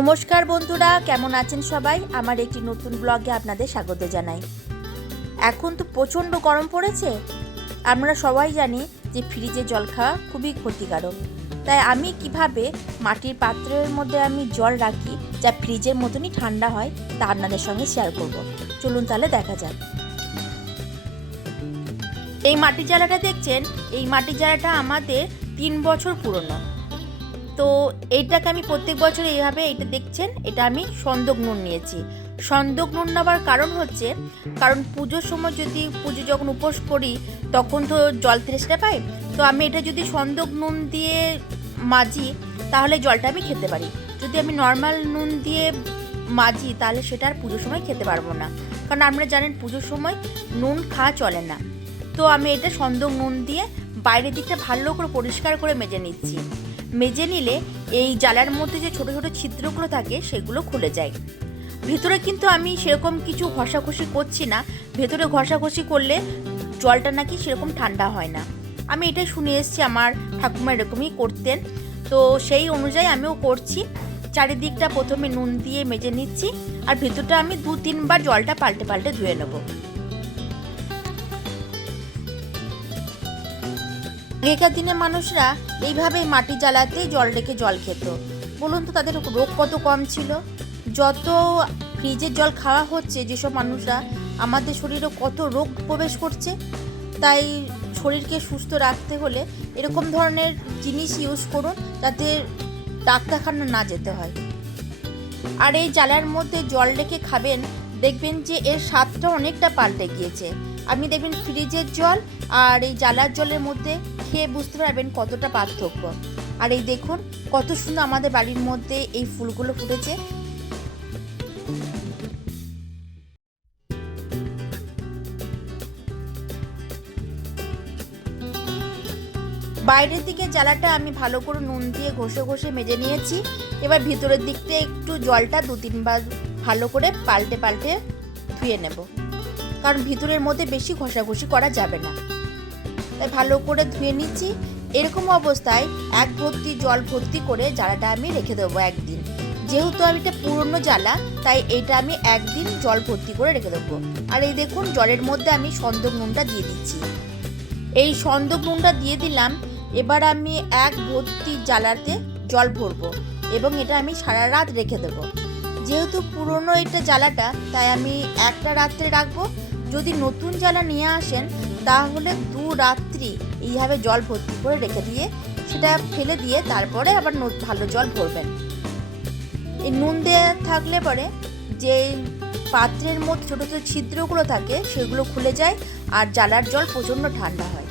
নমস্কার বন্ধুরা, কেমন আছেন সবাই? আমার একটি নতুন ব্লগে আপনাদের স্বাগত জানাই। এখন তো প্রচণ্ড গরম পড়েছে। আমরা সবাই জানি যে ফ্রিজে জল খাওয়া খুবই ক্ষতিকারক। তাই আমি কিভাবে মাটির পাত্রের মধ্যে আমি জল রাখি যা ফ্রিজের মতনই ঠান্ডা হয় তা আপনাদের সঙ্গে শেয়ার করব। চলুন তাহলে দেখা যাক। এই মাটির জালাটা দেখছেন, এই মাটির জালাটা আমাদের 3 বছর পুরনো। তো এইটাকে আমি প্রত্যেক বছর এইভাবে, এটা দেখছেন, এটা আমি সন্দক নুন নিয়েছি। সন্দক নুন নেওয়ার কারণ হচ্ছে, কারণ পুজোর সময় যদি পুজো যখন উপোস করি তখন তো জল তেষ্টা পাই। তো আমি এটা যদি সন্দক নুন দিয়ে মাজি তাহলে জলটা আমি খেতে পারি। যদি আমি নর্মাল নুন দিয়ে মাজি তাহলে সেটা আর পুজোর সময় খেতে পারবো না, কারণ আপনারা জানেন পুজোর সময় নুন খাওয়া চলে না। তো আমি এটা সন্দক নুন দিয়ে বাইরের দিকটা ভালো করে পরিষ্কার করে মেজে নিচ্ছি। মেজে নিলে এই জালার মধ্যে যে ছোট ছোট ছিদ্রগুলো থাকে সেগুলো খুলে যায়। ভেতরে কিন্তু আমি সেরকম কিছু ঘষাঘষি করছি না। ভেতরে ঘষাঘষি করলে জলটা নাকি সেরকম ঠান্ডা হয় না। আমি এটাই শুনে এসেছি, আমার ঠাকুমা এরকমই করতেন। তো সেই অনুযায়ী আমিও করছি। চারিদিকটা প্রথমে নুন দিয়ে মেজে নিচ্ছি, আর ভেতরটা আমি 2-3 বার জলটা পাল্টে পাল্টে ধুয়ে নেব। আগেকার দিনে মানুষরা এইভাবেই মাটি জ্বালাতেই জল রেখে জল খেত। বলুন তো তাদের রোগ কত কম ছিল। যত ফ্রিজের জল খাওয়া হচ্ছে যেসব মানুষরা, আমাদের শরীরে কত রোগ প্রবেশ করছে। তাই শরীরকে সুস্থ রাখতে হলে এরকম ধরনের জিনিস ইউজ করুন যাতে ডাক্তারখানা না যেতে হয়। আর এই জালার মধ্যে জল রেখে খাবেন, দেখবেন যে এর স্বাদটা অনেকটা পাল্টে গিয়েছে। আপনি দেখবেন ফ্রিজের জল আর এই জালার জলের মধ্যে খেয়ে বুঝতে পারবেন কতটা পার্থক্য। আর এই দেখুন কত সুন্দর আমাদের বাড়ির মধ্যে এই ফুলগুলো ফুটেছে। বাইরের দিকে জালাটা আমি ভালো করে নুন দিয়ে ঘষে ঘষে মেজে নিয়েছি। এবার ভিতরের দিকটা একটু জলটা 2-3 বার ভালো করে পাল্টে পাল্টে ধুয়ে নেব, কারণ ভিতরের মধ্যে বেশি ঘষাঘষি করা যাবে না। তাই ভালো করে ধুয়ে নিচ্ছি। এরকম অবস্থায় এক ভর্তি জল ভর্তি করে জালাটা আমি রেখে দেবো একদিন। যেহেতু আমি এটা পুরনো জালা, তাই এইটা আমি একদিন জল ভর্তি করে রেখে দেবো। আর এই দেখুন জলের মধ্যে আমি সন্দক নুনটা দিয়ে দিচ্ছি। এই সন্দক নুনটা দিয়ে দিলাম। এবার আমি এক ভর্তি জালাতে জল ভরবো এবং এটা আমি সারা রাত রেখে দেবো। যেহেতু পুরনো এটা জালাটা, তাই আমি একটা রাত্রে রাখবো। যদি নতুন জালা নিয়ে আসেন তাহলে 2 রাত্রি এইভাবে জল ভর্তি করে রেখে দিয়ে সেটা ফেলে দিয়ে তারপরে আবার ভালো জল ভরবেন। এই নুন দেওয়া থাকলে পরে যে পাত্রের মধ্যে ছোটো ছোটো ছিদ্রগুলো থাকে সেগুলো খুলে যায় আর জালার জল প্রচণ্ড ঠান্ডা হয়।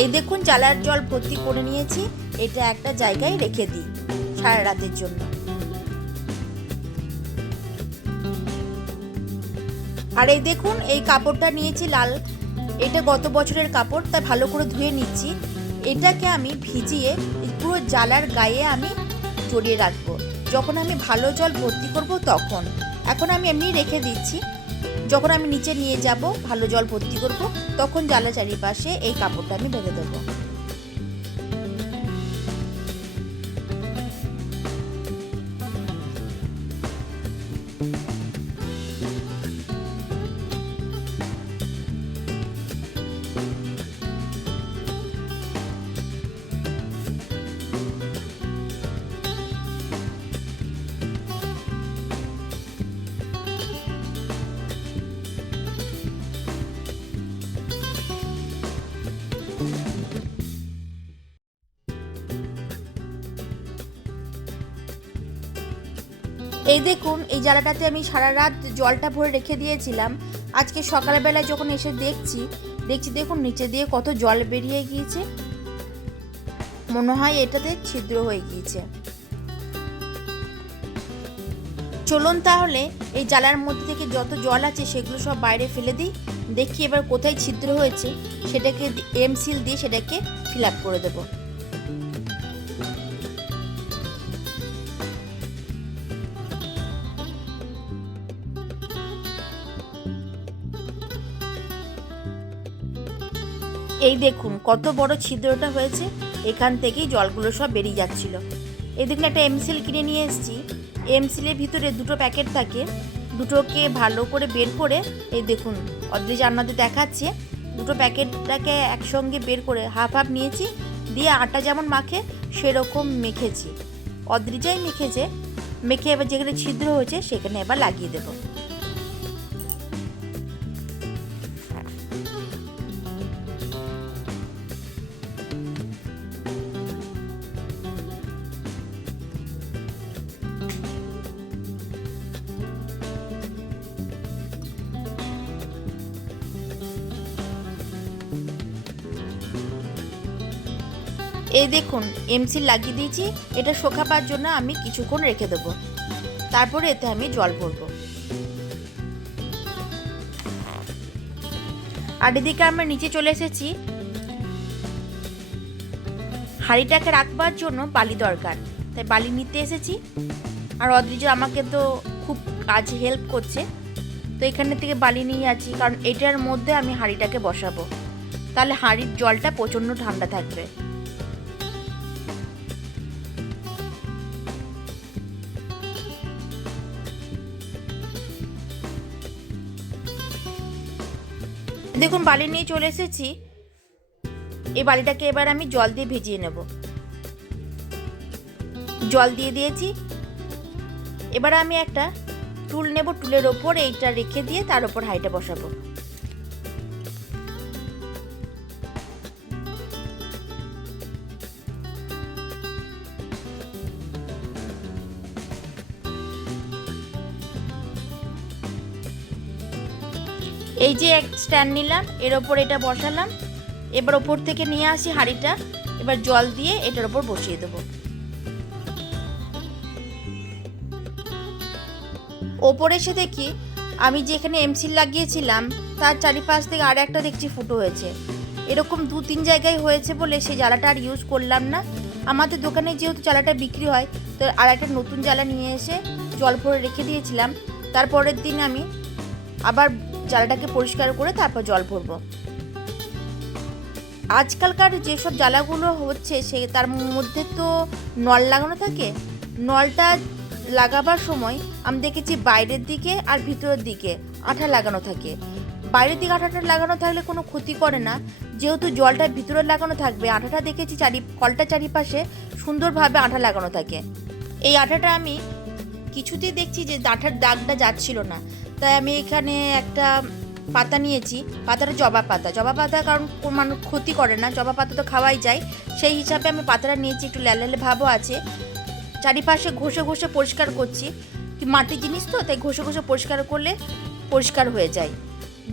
এই দেখুন জালার জল ভর্তি করে নিয়েছি। এটা একটা জায়গায় রেখে দিই সারা রাতের জন্য। আর এই দেখুন এই কাপড়টা নিয়েছি লাল, এটা গত বছরের কাপড়, তাই ভালো করে ধুয়ে নিচ্ছি। এটাকে আমি ভিজিয়ে পুরো জালার গায়ে আমি জড়িয়ে রাখবো যখন আমি ভালো জল ভর্তি করব তখন। এখন আমি এমনি রেখে দিচ্ছি, যখন আমি নিচে নিয়ে যাব ভালো জল ভর্তি করব তখন জালা চারিপাশে এই কাপড়টা আমি বেঁধে দেবো। এই দেখুন এই জালাটাতে আমি সারা রাত জলটা ভরে রেখে দিয়েছিলাম। আজকে সকালবেলায় যখন এসে দেখছি দেখুন নিচে দিয়ে কত জল বেরিয়ে গিয়েছে। মনে হয় এটাতে ছিদ্র হয়ে গিয়েছে। চলুন তাহলে এই জালার মধ্যে থেকে যত জল আছে সেগুলো সব বাইরে ফেলে দিই। দেখি এবার কোথায় ছিদ্র হয়েছে, সেটাকে এমসিল দিয়ে সেটাকে ফিল আপ করে দেবো। এই দেখুন কত বড় ছিদ্রটা হয়েছে, এখান থেকেই জলগুলো সব বেরিয়ে যাচ্ছিল। এই দেখুন একটা এমসিল কিনে নিয়ে এসেছি। এমসিলের ভিতরে দুটো প্যাকেট থাকে, দুটোকে ভালো করে বের করে এই দেখুন অদ্রিজা আপনাদের দেখাচ্ছে, দুটো প্যাকেটটাকে একসঙ্গে বের করে হাফ হাফ নিয়েছি, দিয়ে আটা যেমন মাখে সেরকম মেখেছি। অদ্রিজাই মেখেছে, মেখে এবার যেখানে ছিদ্র হয়েছে সেখানে এবার লাগিয়ে দেবো। এই দেখুন এমসিল লাগিয়ে দিয়েছি, এটা শুকাবার জন্য আমি কিছুক্ষণ রেখে দেবো, তারপরে এতে আমি জল ভরবো। আর এদিকে আমরা নিচে চলে এসেছি, হাঁড়িটাকে রাখবার জন্য বালি দরকার, তাই বালি নিতে এসেছি। আর অদ্রিজা আমাকে তো খুব কাজে হেল্প করছে, তো এখানে থেকে বালি নিয়ে যাচ্ছি, কারণ এটার মধ্যে আমি হাঁড়িটাকে বসাবো, তাহলে হাঁড়ির জলটা প্রচণ্ড ঠান্ডা থাকবে। দেখুন বালি নিয়ে চলে এসেছি, এই বালিটাকে এবার আমি জল দিয়ে ভিজিয়ে নেব। জল দিয়ে দিয়েছি, এবার আমি একটা টুল নেব, টুলের ওপর এইটা রেখে দিয়ে তার ওপর হাঁড়িটা বসাবো। এই যে এক স্ট্যান্ড নিলাম, এর ওপর এটা বসালাম, এবার ওপর থেকে নিয়ে আসি হাঁড়িটা, এবার জল দিয়ে এটার ওপর বসিয়ে দেবো। ওপরে এসে দেখি আমি যেখানে এমসিল লাগিয়েছিলাম তার চারিপাশ থেকে আর একটা দেখছি ফুটো হয়েছে। এরকম 2-3 জায়গায় হয়েছে বলে সেই জ্বালাটা আর ইউজ করলাম না। আমাদের দোকানে যেহেতু জ্বালাটা বিক্রি হয়, তো আর একটা নতুন জ্বালা নিয়ে এসে জল ভরে রেখে দিয়েছিলাম। তারপরের দিন আমি আবার জ্বালাটাকে পরিষ্কার করে তারপর জল ভরবো। আজকালকার যেসব জ্বালাগুলো হচ্ছে সে তার মধ্যে তো নল লাগানো থাকে, নলটা লাগাবার সময় আমি দেখেছি বাইরের দিকে আর ভিতরের দিকে আঠা লাগানো থাকে। বাইরের দিকে আঠাটা লাগানো থাকলে কোনো ক্ষতি করে না, যেহেতু জলটা ভিতরে লাগানো থাকবে, আঠাটা দেখেছি কলটা চারিপাশে সুন্দরভাবে আঠা লাগানো থাকে। এই আঠাটা আমি কিছুতেই দেখছি যে আঠার দাগটা যাচ্ছিল না, তাই আমি এখানে একটা পাতা নিয়েছি, পাতাটা জবা পাতা, কারণ কোনো মানুষ ক্ষতি করে না, জবা পাতা তো খাওয়াই যায়, সেই হিসাবে আমি পাতাটা নিয়েছি। একটু ল্যালে ভাবও আছে, চারিপাশে ঘষে ঘষে পরিষ্কার করছি, কি মাটির জিনিস তো, তাই ঘষে ঘষে পরিষ্কার করলে পরিষ্কার হয়ে যায়।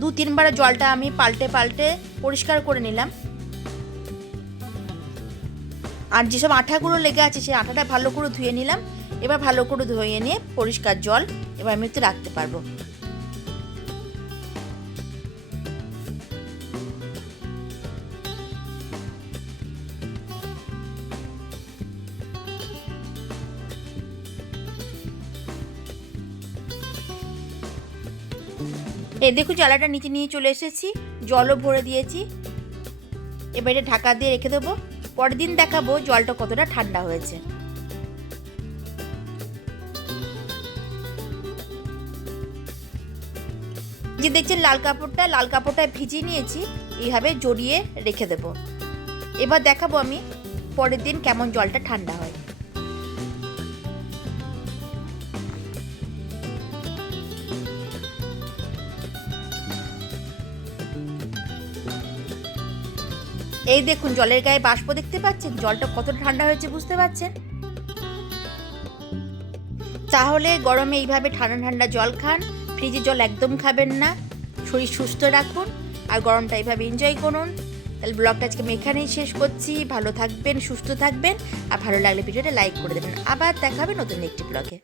2-3 বার জলটা আমি পাল্টে পরিষ্কার করে নিলাম। আর যেসব আঠাগুলো লেগে আছে সেই আঠাটা ভালো করে ধুয়ে নিলাম। এবার ভালো করে ধুয়ে নিয়ে পরিষ্কার জল এবার আমি একটু রাখতে পারবো। এই দেখুন জ্বালাটা নিচে নিয়ে চলে এসেছি, জলও ভরে দিয়েছি। এবার এটা ঢাকা দিয়ে রেখে দেবো, পরের দিন দেখাবো জলটা কতটা ঠান্ডা হয়েছে। যে দেখছেন লাল কাপড়টা ভিজিয়ে নিয়েছি, এইভাবে জড়িয়ে রেখে দেব। এবার দেখাবো আমি পরের দিন কেমন জলটা ঠান্ডা হয়। এই দেখুন জলের গায়ে বাষ্প দেখতে পাচ্ছেন, জলটা কতটা ঠান্ডা হয়েছে বুঝতে পারছেন। তাহলে গরমে এইভাবে ঠান্ডা ঠান্ডা জল খান, ফ্রিজের জল একদম খাবেন না, শরীর সুস্থ রাখুন আর গরমটা এইভাবে এনজয় করুন। তাহলে ব্লগটা আজকে আমি এখানেই শেষ করছি। ভালো থাকবেন, সুস্থ থাকবেন, আর ভালো লাগলে ভিডিওটা লাইক করে দেবেন। আবার দেখা হবে নতুন একটি ব্লগে।